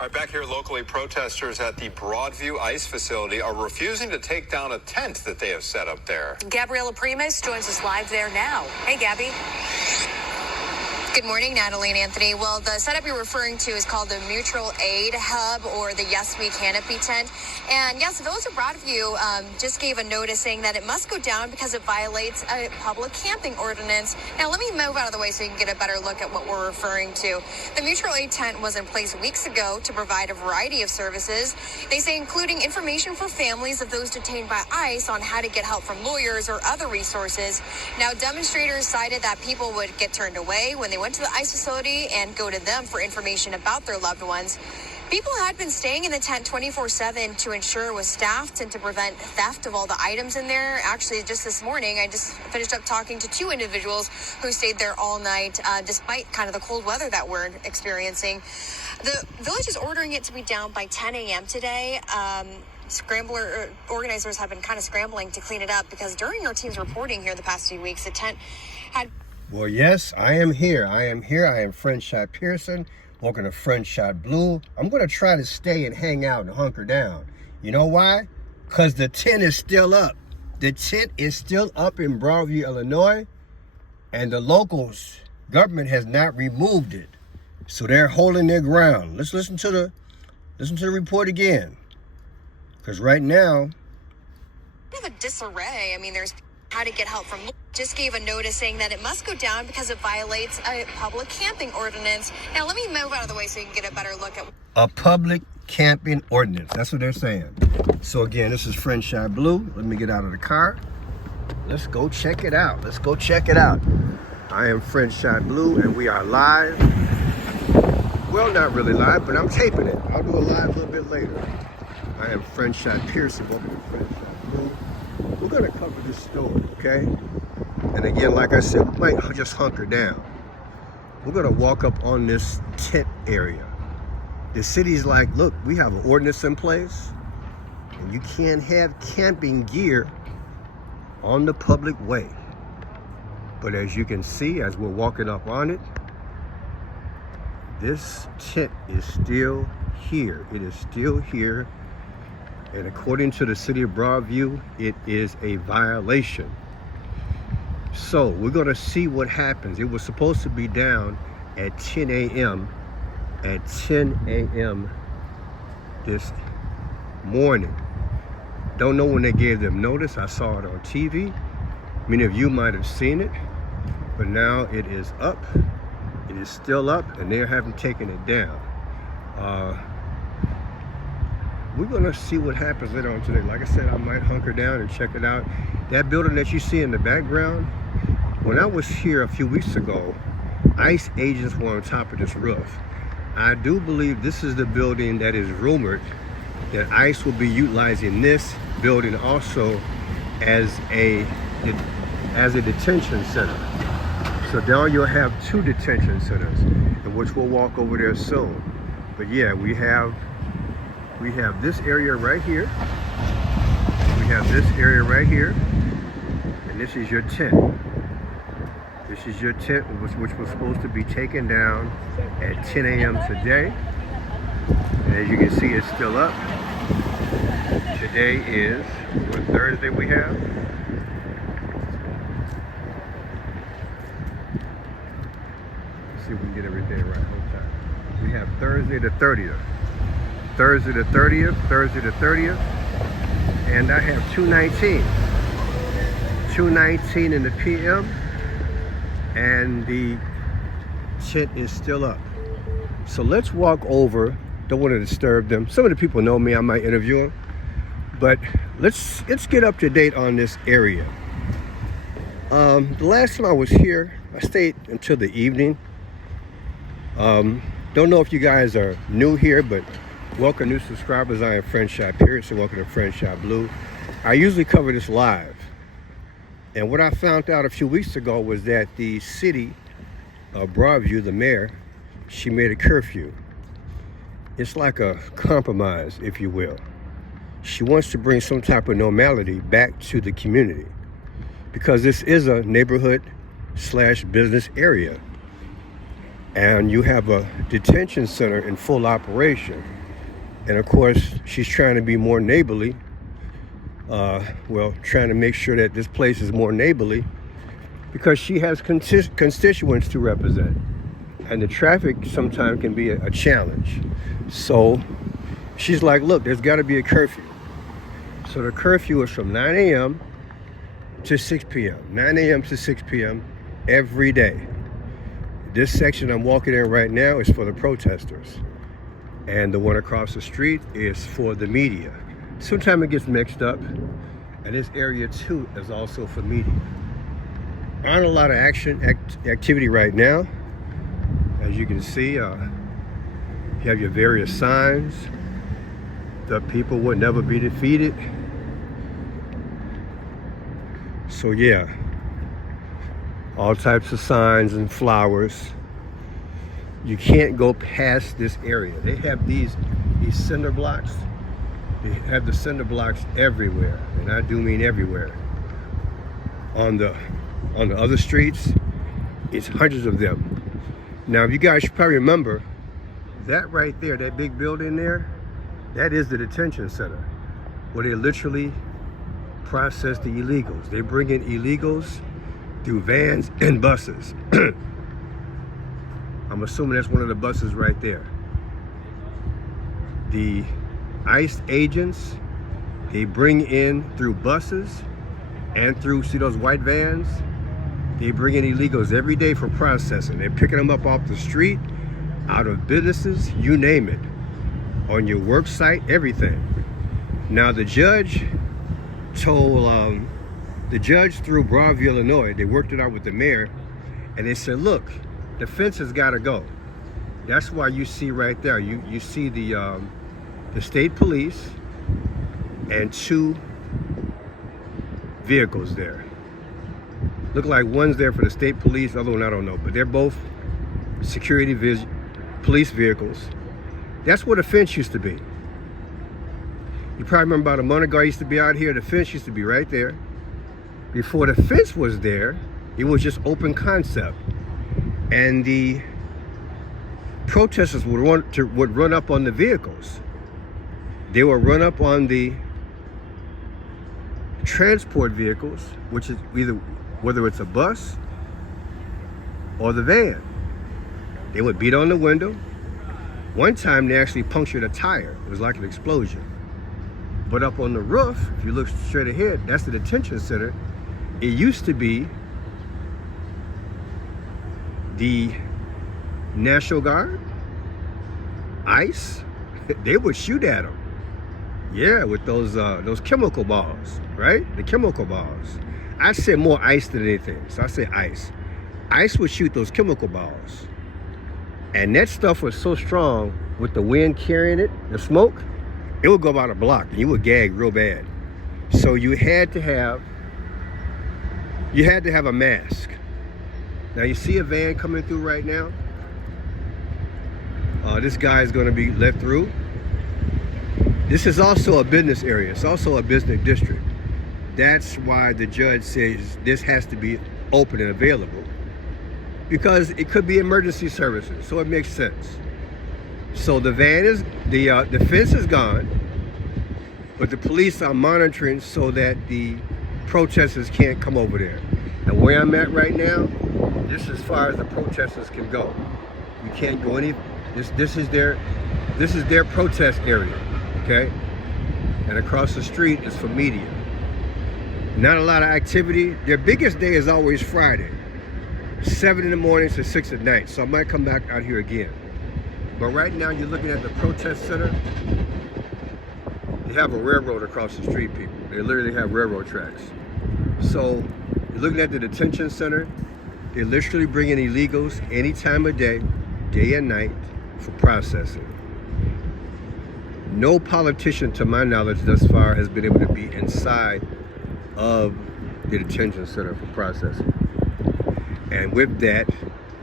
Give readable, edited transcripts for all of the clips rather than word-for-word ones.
All right, back here locally, protesters at the Broadview ICE facility are refusing to take down a tent that they have set up there. Gabriela Primes joins us live there now. Hey, Gabby. Good morning, Natalie and Anthony. Well, the setup you're referring to is called the Mutual Aid Hub, or the Yes We Canopy tent. And yes, the Village of Broadview just gave a notice saying that it must go down because it violates a public camping ordinance. Now, let me move out of the way so you can get a better look at what we're referring to. The Mutual Aid tent was in place weeks ago to provide a variety of services. They say including information for families of those detained by ICE on how to get help from lawyers or other resources. Now, demonstrators cited that people would get turned away when they went to the ICE facility and go to them for information about their loved ones. People had been staying in the tent 24/7 to ensure it was staffed and to prevent theft of all the items in there. Actually, just this morning, I just finished up talking to two individuals who stayed there all night, despite kind of the cold weather that we're experiencing. The village is ordering it to be down by 10 a.m. today. Organizers have been kind of scrambling to clean it up because during our team's reporting here the past few weeks, the tent had... Well, yes, I am here. I am French Shot Pearson, welcome to French Shot Blue. I'm going to try to stay and hang out and hunker down. You know why? Because the tent is still up. The tent is still up in Broadview, Illinois, and the locals government has not removed it. So they're holding their ground. Let's listen to the report again. Because right now, we have a disarray. I mean, there's how to get help from... just gave a notice saying that it must go down because it violates a public camping ordinance. Now, let me move out of the way so you can get a better look at... a public camping ordinance. That's what they're saying. So again, this is French Shot Blue. Let me get out of the car. Let's go check it out. I am French Shot Blue, and we are live. Well, not really live, but I'm taping it. I'll do a live a little bit later. I am French Shot Pearson, welcome to French Shot Blue. We're gonna cover this story, okay? And again, like I said, we might just hunker down. We're gonna walk up on this tent area. The city's like, look, we have an ordinance in place, and you can't have camping gear on the public way. But as you can see, as we're walking up on it, this tent is still here. It is still here. And according to the city of Broadview, it is a violation. So we're gonna see what happens. It was supposed to be down at 10 a.m. At 10 a.m. this morning. Don't know when they gave them notice. I saw it on TV. Many of you might have seen it, but now it is up. It is still up, and they haven't taken it down. We're gonna see what happens later on today. Like I said, I might hunker down and check it out. That building that you see in the background, when I was here a few weeks ago, ICE agents were on top of this roof. I do believe this is the building that is rumored that ICE will be utilizing this building also as a detention center. So now you'll have two detention centers, in which we'll walk over there soon. But yeah, we have this area right here. We have this area right here. And this is your tent. This is your tent, which was supposed to be taken down at 10 a.m. today. And as you can see, it's still up. Today is, what Thursday we have? Let's see if we can get everything right. Hold tight. We have Thursday the 30th. Thursday the 30th, and I have 2:19 in the PM, and the tent is still up. So let's walk over. Don't want to disturb them. Some of the people know me. I might interview them, but let's get up to date on this area. The last time I was here, I stayed until the evening. Don't know if you guys are new here, but welcome new subscribers. I am French Shot Pearson. Welcome to French Shot Blue. I usually cover this live. And what I found out a few weeks ago was that the city of Broadview, the mayor, she made a curfew. It's like a compromise, if you will. She wants to bring some type of normality back to the community because this is a neighborhood/business area. and you have a detention center in full operation. And of course, she's trying to be more neighborly. Trying to make sure that this place is more neighborly because she has constituents to represent. And the traffic sometimes can be a challenge. So she's like, look, there's got to be a curfew. So the curfew is from 9 a.m. to 6 p.m. 9 a.m. to 6 p.m. every day. This section I'm walking in right now is for the protesters. And the one across the street is for the media. Sometimes it gets mixed up. And this area too is also for media. Aren't a lot of activity right now. As you can see, you have your various signs. The people would never be defeated. So yeah, all types of signs and flowers. You can't go past this area. They have these cinder blocks. They have the cinder blocks everywhere, and I do mean everywhere. On the other streets, it's hundreds of them. Now, you guys should probably remember that right there, that big building there, that is the detention center, where they literally process the illegals. They bring in illegals through vans and buses. I'm assuming that's one of the buses right there. The ICE agents, they bring in through buses and through, see those white vans? They bring in illegals every day for processing. They're picking them up off the street, out of businesses, you name it. On your work site, everything. Now the judge told, the judge through Broadview, Illinois, they worked it out with the mayor, and they said, look, the fence has got to go. That's why you see right there, you see the state police and 2 vehicles there. Look like one's there for the state police, the other one I don't know, but they're both security police vehicles. That's where the fence used to be. You probably remember about a month ago I used to be out here, the fence used to be right there. Before the fence was there, it was just open concept. And the protesters would run up on the vehicles. They would run up on the transport vehicles, which is whether it's a bus or the van. They would beat on the window. One time they actually punctured a tire. It was like an explosion. But up on the roof, if you look straight ahead, that's the detention center. It used to be the National Guard, ICE. They would shoot at them. Yeah, with those chemical balls, right? The chemical balls. I say more ICE than anything, so I say ICE. ICE would shoot those chemical balls. And that stuff was so strong with the wind carrying it, the smoke, it would go about a block and you would gag real bad. So you had to have a mask. Now you see a van coming through right now. This guy is going to be let through. This is also a business area. It's also a business district. That's why the judge says this has to be open and available, because it could be emergency services. So it makes sense. So the van is, the fence is gone, but the police are monitoring so that the protesters can't come over there. And where I'm at right now, this is as far as the protesters can go. You can't go any. This is their protest area, okay? And across the street is for media. Not a lot of activity. Their biggest day is always Friday, 7 in the morning to 6 at night. So I might come back out here again. But right now you're looking at the protest center. They have a railroad across the street, people. They literally have railroad tracks. So you're looking at the detention center. They literally bring in illegals any time of day and night, for processing. No politician, to my knowledge thus far, has been able to be inside of the detention center for processing. And with that,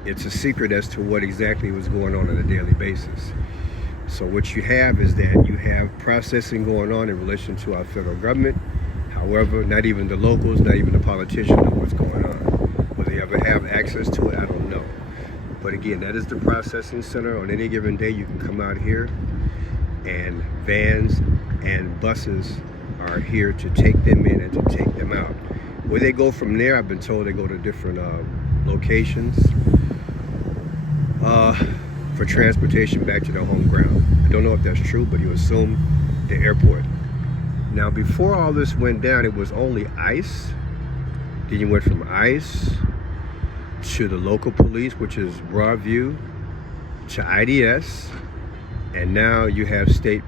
it's a secret as to what exactly was going on a daily basis. So what you have is that you have processing going on in relation to our federal government. However, not even the locals, not even the politicians know what's going on. Will they ever have access to it? I don't know. But again, that is the processing center. On any given day, you can come out here, and vans and buses are here to take them in and to take them out. Where they go from there, I've been told they go to different locations for transportation back to their home ground. I don't know if that's true, but you assume the airport. Now, before all this went down, it was only ICE. Then you went from ICE to the local police, which is Broadview, to IDS, and now you have state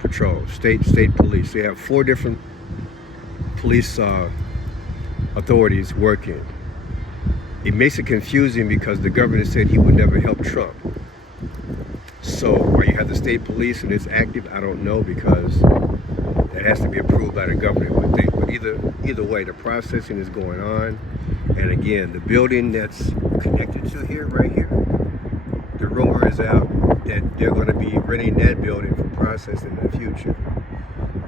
patrol, state police. So you have 4 different police authorities working. It makes it confusing because the governor said he would never help Trump. So why you have the state police and it's active, I don't know, because that has to be approved by the governor. But either way, the processing is going on. And again, the building that's connected to here, right here, the rumor is out that they're going to be renting that building for processing in the future.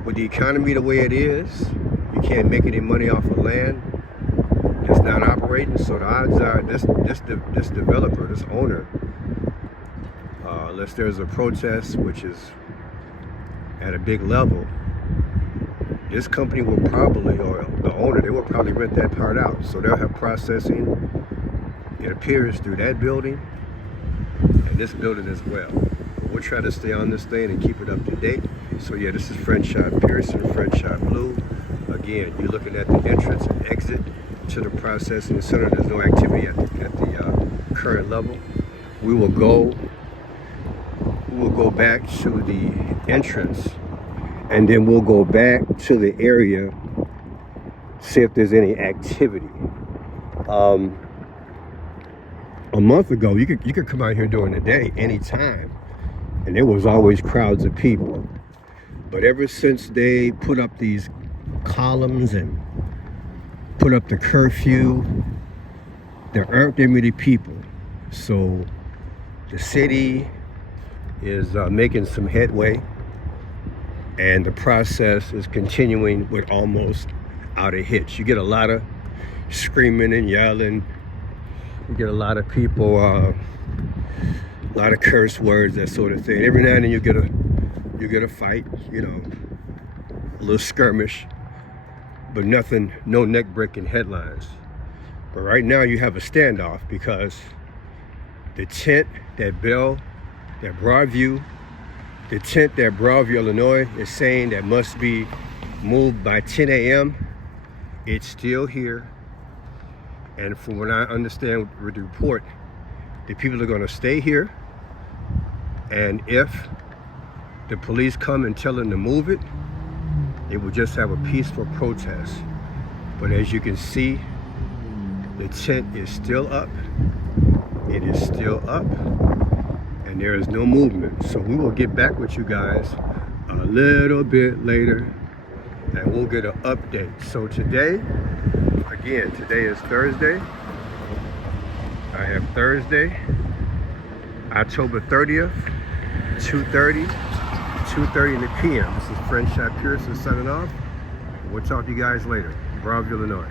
With the economy the way it is, you can't make any money off of land that's not operating. So the odds are this developer, this owner, unless there's a protest, which is at a big level, this company will probably, or the owner, they will probably rent that part out. So they'll have processing, it appears, through that building and this building as well. But we'll try to stay on this thing and keep it up to date. So yeah, this is French Shot Pearson, French Shot Blue. Again, you're looking at the entrance and exit to the processing center. There's no activity at the current level. We will go back to the entrance, and then we'll go back to the area, see if there's any activity. A month ago, you could come out here during the day, anytime, and there was always crowds of people. But ever since they put up these columns and put up the curfew, there aren't that many people. So the city is making some headway, and the process is continuing with almost out a hitch. You get a lot of screaming and yelling. You get a lot of people, a lot of curse words, that sort of thing. Every now and then you get a fight, you know, a little skirmish, but nothing, no neck-breaking headlines. But right now you have a standoff because the tent that Broadview, Illinois is saying that must be moved by 10 a.m. It's still here. And from what I understand with the report, the people are going to stay here. And if the police come and tell them to move it, they will just have a peaceful protest. But as you can see, the tent is still up. It is still up, and there is no movement. So we will get back with you guys a little bit later, and we'll get an update. So today is Thursday. I have Thursday, October 30th, 2:30 in the p.m. This is French Shot Pearson signing off. We'll talk to you guys later. Broadview, Illinois.